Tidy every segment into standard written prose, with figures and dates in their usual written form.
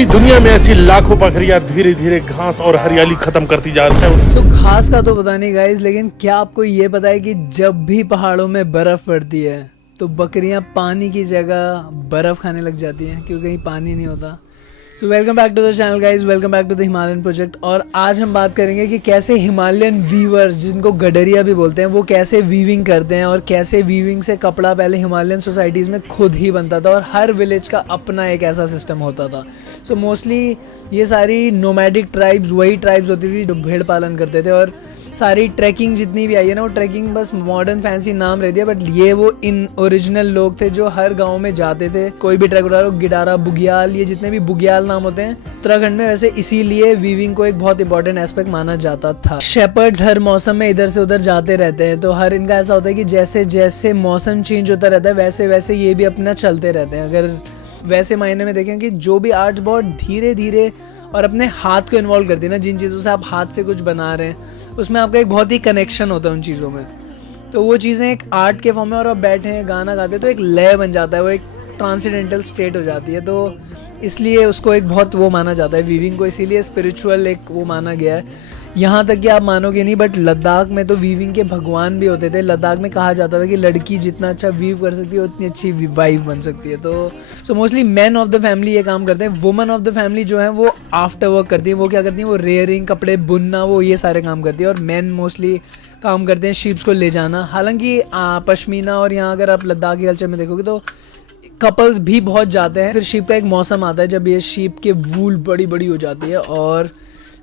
पूरी दुनिया में ऐसी लाखों बकरियां धीरे धीरे घास और हरियाली खत्म करती जा रही है। तो घास का तो पता नहीं गाइस, लेकिन क्या आपको ये पता है कि जब भी पहाड़ों में बर्फ पड़ती है तो बकरियां पानी की जगह बर्फ खाने लग जाती हैं क्योंकि कहीं पानी नहीं होता। So welcome back to the channel guys, welcome back to the Himalayan project. और आज हम बात करेंगे कि कैसे हिमालयन वीवर्स, जिनको गडरिया भी बोलते हैं, वो कैसे वीविंग करते हैं और कैसे वीविंग से कपड़ा पहले हिमालयन सोसाइटीज़ में खुद ही बनता था और हर विलेज का अपना एक ऐसा सिस्टम होता था। सो मोस्टली ये सारी नोमैडिक ट्राइब्स वही ट्राइब्स होती थी जो भेड़ पालन करते थे। और सारी ट्रैकिंग जितनी भी आई है ना, वो ट्रैकिंग बस मॉडर्न फैंसी नाम रह दिया, बट ये वो इन ओरिजिनल लोग थे जो हर गांव में जाते थे। कोई भी ट्रैक उठा लो, गिडारा, बुग्याल, ये जितने भी बुग्याल नाम होते हैं उत्तराखंड में, वैसे इसीलिए वीविंग को एक बहुत इंपॉर्टेंट एस्पेक्ट माना जाता था। शेपर्ड्स हर मौसम में इधर से उधर जाते रहते हैं, तो हर इनका ऐसा होता है कि जैसे जैसे मौसम चेंज होता रहता है वैसे वैसे ये भी अपना चलते रहते हैं। अगर वैसे मायने में देखें कि जो भी आर्ट बहुत धीरे धीरे और अपने हाथ को इन्वॉल्व करती है ना, जिन चीज़ों से आप हाथ से कुछ बना रहे हैं उसमें आपका एक बहुत ही कनेक्शन होता है उन चीज़ों में, तो वो चीज़ें एक आर्ट के फॉर्म में और आप बैठे हैं गाना गाते तो एक लय बन जाता है, वो एक ट्रांसेंडेंटल स्टेट हो जाती है। तो इसलिए उसको एक बहुत वो माना जाता है वीविंग को, इसीलिए स्पिरिचुअल एक वो माना गया है। यहाँ तक कि आप मानोगे नहीं, बट लद्दाख में तो वीविंग के भगवान भी होते थे। लद्दाख में कहा जाता था कि लड़की जितना अच्छा वीव कर सकती है उतनी अच्छी वाइफ बन सकती है। तो so mostly man of the family ये काम करते हैं। वुमन ऑफ द फैमिली जो है वो आफ्टर वर्क करती है। वो क्या करती है, वो रेयरिंग, कपड़े बुनना, वो ये सारे काम करती है। और मैन मोस्टली काम करते हैं शीप्स को ले जाना। हालांकि पश्मीना, और यहाँ अगर आप लद्दाख के कल्चर में देखोगे तो कपल्स भी बहुत जाते हैं। फिर शीप का एक मौसम आता है जब ये शीप के वूल बड़ी बड़ी हो जाती है और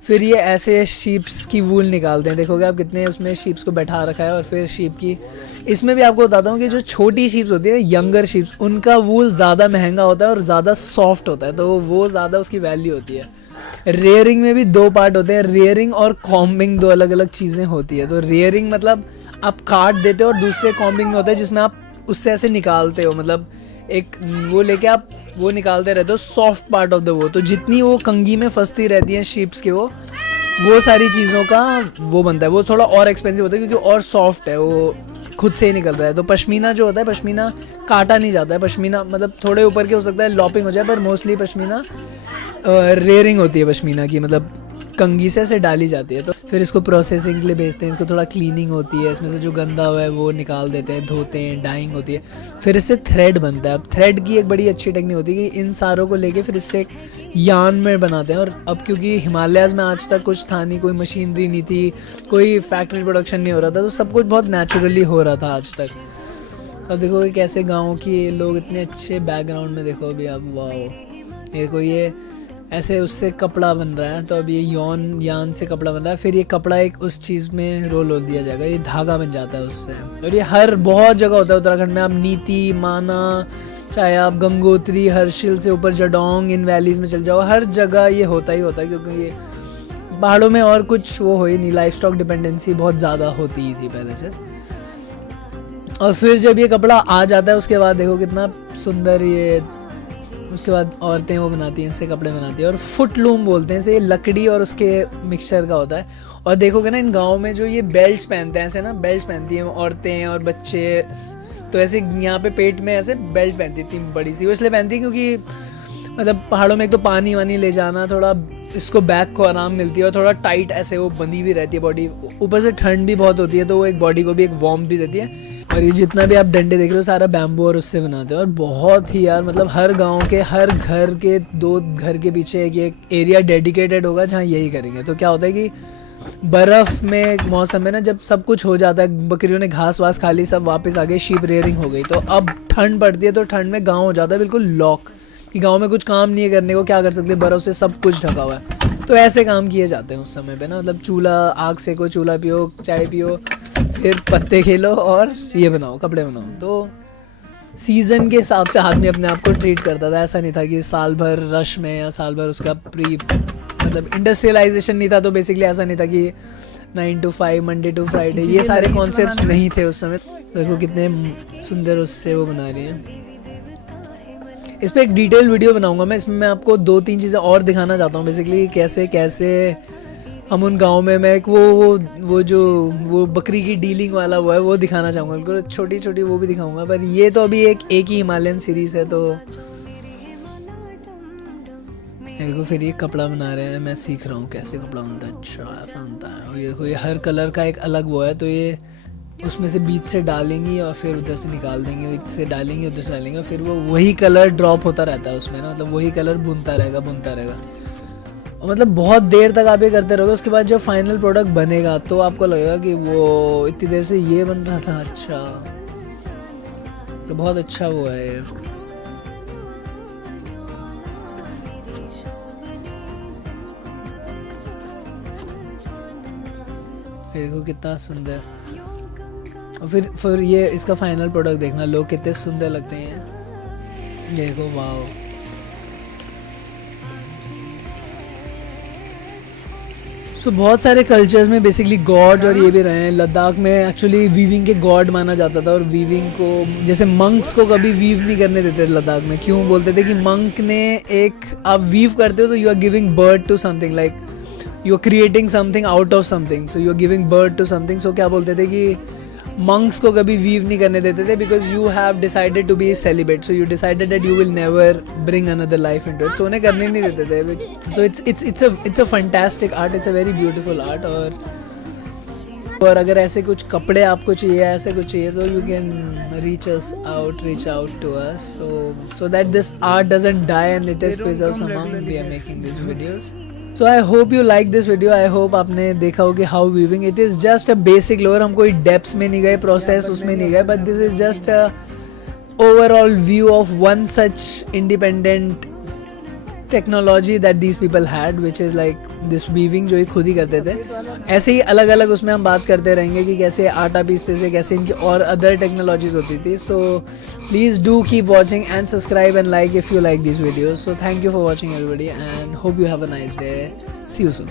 फिर ये ऐसे शीप्स की वूल निकालते हैं। देखोगे आप कितने उसमें शीप्स को बैठा रखा है। और फिर शीप की, इसमें भी आपको बताता हूँ कि जो छोटी शीप्स होती है, यंगर शीप्स, उनका वूल ज़्यादा महंगा होता है और ज़्यादा सॉफ्ट होता है, तो वो ज़्यादा उसकी वैल्यू होती है। रेयरिंग में भी दो पार्ट होते हैं, रेयरिंग और कॉम्बिंग, दो अलग अलग चीज़ें होती है। तो रेयरिंग मतलब आप काट देते हो, और दूसरे कॉम्बिंग में होता है जिसमें आप उससे ऐसे निकालते हो, मतलब एक वो लेके आप वो निकालते रहते हो सॉफ्ट पार्ट ऑफ द वो। तो जितनी वो कंघी में फंसती रहती हैं शीप्स के वो सारी चीज़ों का वो बनता है। वो थोड़ा और एक्सपेंसिव होता है क्योंकि और सॉफ्ट है, वो खुद से ही निकल रहा है। तो पश्मीना जो होता है, पश्मीना काटा नहीं जाता है। पश्मीना मतलब थोड़े ऊपर के हो सकता है लॉपिंग हो जाए, पर मोस्टली पश्मीना रेयरिंग होती है पश्मीना की, मतलब कंघी से ऐसे डाली जाती है। तो फिर इसको प्रोसेसिंग के लिए भेजते हैं, इसको थोड़ा क्लीनिंग होती है, इसमें से जो गंदा हुआ है वो निकाल देते हैं, धोते हैं, डाइंग होती है, फिर इससे थ्रेड बनता है। अब थ्रेड की एक बड़ी अच्छी टेक्निक होती है कि इन सारों को लेके फिर इससे एक यान में बनाते हैं। और अब क्योंकि हिमालयाज़ में आज तक कुछ था नहीं, कोई मशीनरी नहीं थी, कोई फैक्ट्री प्रोडक्शन नहीं हो रहा था, तो सब कुछ बहुत नेचुरली हो रहा था आज तक। तो अब देखो कैसे गाँव के लोग इतने अच्छे बैकग्राउंड में, देखो अभी आप, वाओ, देखो ये ऐसे उससे कपड़ा बन रहा है। तो अब ये यान से कपड़ा बन रहा है, फिर ये कपड़ा एक उस चीज़ में रोल दिया जाएगा, ये धागा बन जाता है उससे। और ये हर बहुत जगह होता है उत्तराखंड में। आप नीति, माना, चाहे आप गंगोत्री, हर्षिल से ऊपर जडोंग, इन वैलीज़ में चल जाओ, हर जगह ये होता ही होता है, क्योंकि ये पहाड़ों में और कुछ वो हो ही नहीं, लाइफ स्टॉक डिपेंडेंसी बहुत ज़्यादा होती ही थी पहले से। और फिर जब ये कपड़ा आ जाता है उसके बाद देखो कितना सुंदर ये, उसके बाद औरतें वो बनाती हैं, इससे कपड़े बनाती हैं। और फुटलूम बोलते हैं इसे, ये लकड़ी और उसके मिक्सचर का होता है। और देखोगे ना इन गाँव में जो ये बेल्ट्स पहनते हैं, ऐसे ना बेल्ट्स पहनती हैं औरतें और बच्चे, तो ऐसे यहाँ पे पेट में ऐसे बेल्ट पहनती थी बड़ी सी। वो इसलिए पहनती है क्योंकि मतलब पहाड़ों में एक तो पानी वानी ले जाना, थोड़ा इसको बैक को आराम मिलती है, और थोड़ा टाइट ऐसे वो बंधी भी रहती है बॉडी, ऊपर से ठंड भी बहुत होती है, तो वो एक बॉडी को भी एक वार्म भी देती है। और ये जितना भी आप डंडे देख रहे हो सारा बैम्बू और उससे बनाते हैं। और बहुत ही यार, मतलब हर गांव के हर घर के 2 घर के पीछे एक एरिया डेडिकेटेड होगा जहाँ यही करेंगे। तो क्या होता है कि बर्फ़ में मौसम में ना, जब सब कुछ हो जाता है, बकरियों ने घास वास खा ली, सब वापस आ गए, शीप रेयरिंग हो गई, तो अब ठंड पड़ती है, तो ठंड में गाँव हो जाता है बिल्कुल लॉक, कि गाँव में कुछ काम नहीं है करने को, क्या कर सकते, बर्फ़ से सब कुछ ढका हुआ है। तो ऐसे काम किए जाते हैं उस समय पे ना, मतलब चूल्हा, आग सेको, चूल्हा पियो, चाय पियो, फिर पत्ते खेलो और ये बनाओ, कपड़े बनाओ। तो सीज़न के हिसाब से आदमी अपने आप को ट्रीट करता था। ऐसा नहीं था कि साल भर रश में या साल भर उसका मतलब इंडस्ट्रियलाइजेशन नहीं था, तो बेसिकली ऐसा नहीं था कि 9 to 5, मंडे टू फ्राइडे, ये सारे कॉन्सेप्ट नहीं थे उस समय। देखो कितने सुंदर उससे वो बना रही हैं। इस पर एक डिटेल वीडियो बनाऊंगा मैं, इसमें मैं आपको 2-3 चीज़ें और दिखाना चाहता हूँ, बेसिकली कैसे कैसे हम उन गाँव में, मैं एक वो जो वो बकरी की डीलिंग वाला वो है वो दिखाना चाहूँगा, बिल्कुल छोटी छोटी वो भी दिखाऊंगा। पर ये तो अभी एक ही हिमालयन सीरीज़ है, तो देखो फिर ये कपड़ा बना रहे हैं, मैं सीख रहा हूँ कैसे कपड़ा बनता है। अच्छा ऐसा बनता है। और ये देखो ये हर कलर का एक अलग वो है, तो ये उसमें से बीच से डालेंगी और फिर उधर से निकाल देंगे, इधर से डालेंगे उधर से डालेंगे, और फिर वो वही कलर ड्रॉप होता रहता है उसमें ना, मतलब वही कलर बुनता रहेगा बुनता रहेगा। और मतलब बहुत देर तक आप ये करते रहोगे, उसके बाद जब फाइनल प्रोडक्ट बनेगा तो आपको लगेगा कि वो इतनी देर से ये बन रहा था। अच्छा तो बहुत अच्छा वो है ये। देखो कितना सुंदर। और फिर ये इसका फाइनल प्रोडक्ट देखना, लोग कितने सुंदर लगते हैं। देखो वाओ। सो बहुत सारे कल्चर्स में बेसिकली गॉड और ये भी रहे हैं। लद्दाख में एक्चुअली वीविंग के गॉड माना जाता था, और वीविंग को जैसे मंक्स को कभी वीव नहीं करने देते थे लद्दाख में। क्यों बोलते थे कि मंक ने एक, आप वीव करते हो तो you are giving birth to something, like you are creating something out of something, so you are giving birth to something. So क्या बोलते थे कि मंक्स को कभी वीव नहीं करने देते थे, because you have decided to be celebrate, so you decided that you will never bring another life into it, so उन्हें करने नहीं देते थे। तो it's a fantastic art, it's a very beautiful art. और अगर ऐसे कुछ कपड़े आपको चाहिए, ऐसे कुछ चाहिए, तो you can reach out to us, so that this art doesn't die and it is preserved somehow. We are making these videos. So I hope you like this video. I hope आपने देखा हो कि how weaving, it is just a basic lower, हम कोई depths में नहीं गए, process उसमें नहीं गए, but this is just a overall view of one such independent technology that these people had, which is like this weaving, जो ये खुद ही करते थे। ऐसे ही अलग अलग उसमें हम बात करते रहेंगे कि कैसे आटा पीसते थे, कैसे इनकी और अदर टेक्नोलॉजीज होती थी। So please do keep watching and subscribe and like if you like these videos. So thank you for watching everybody and hope you have a nice day. See you soon.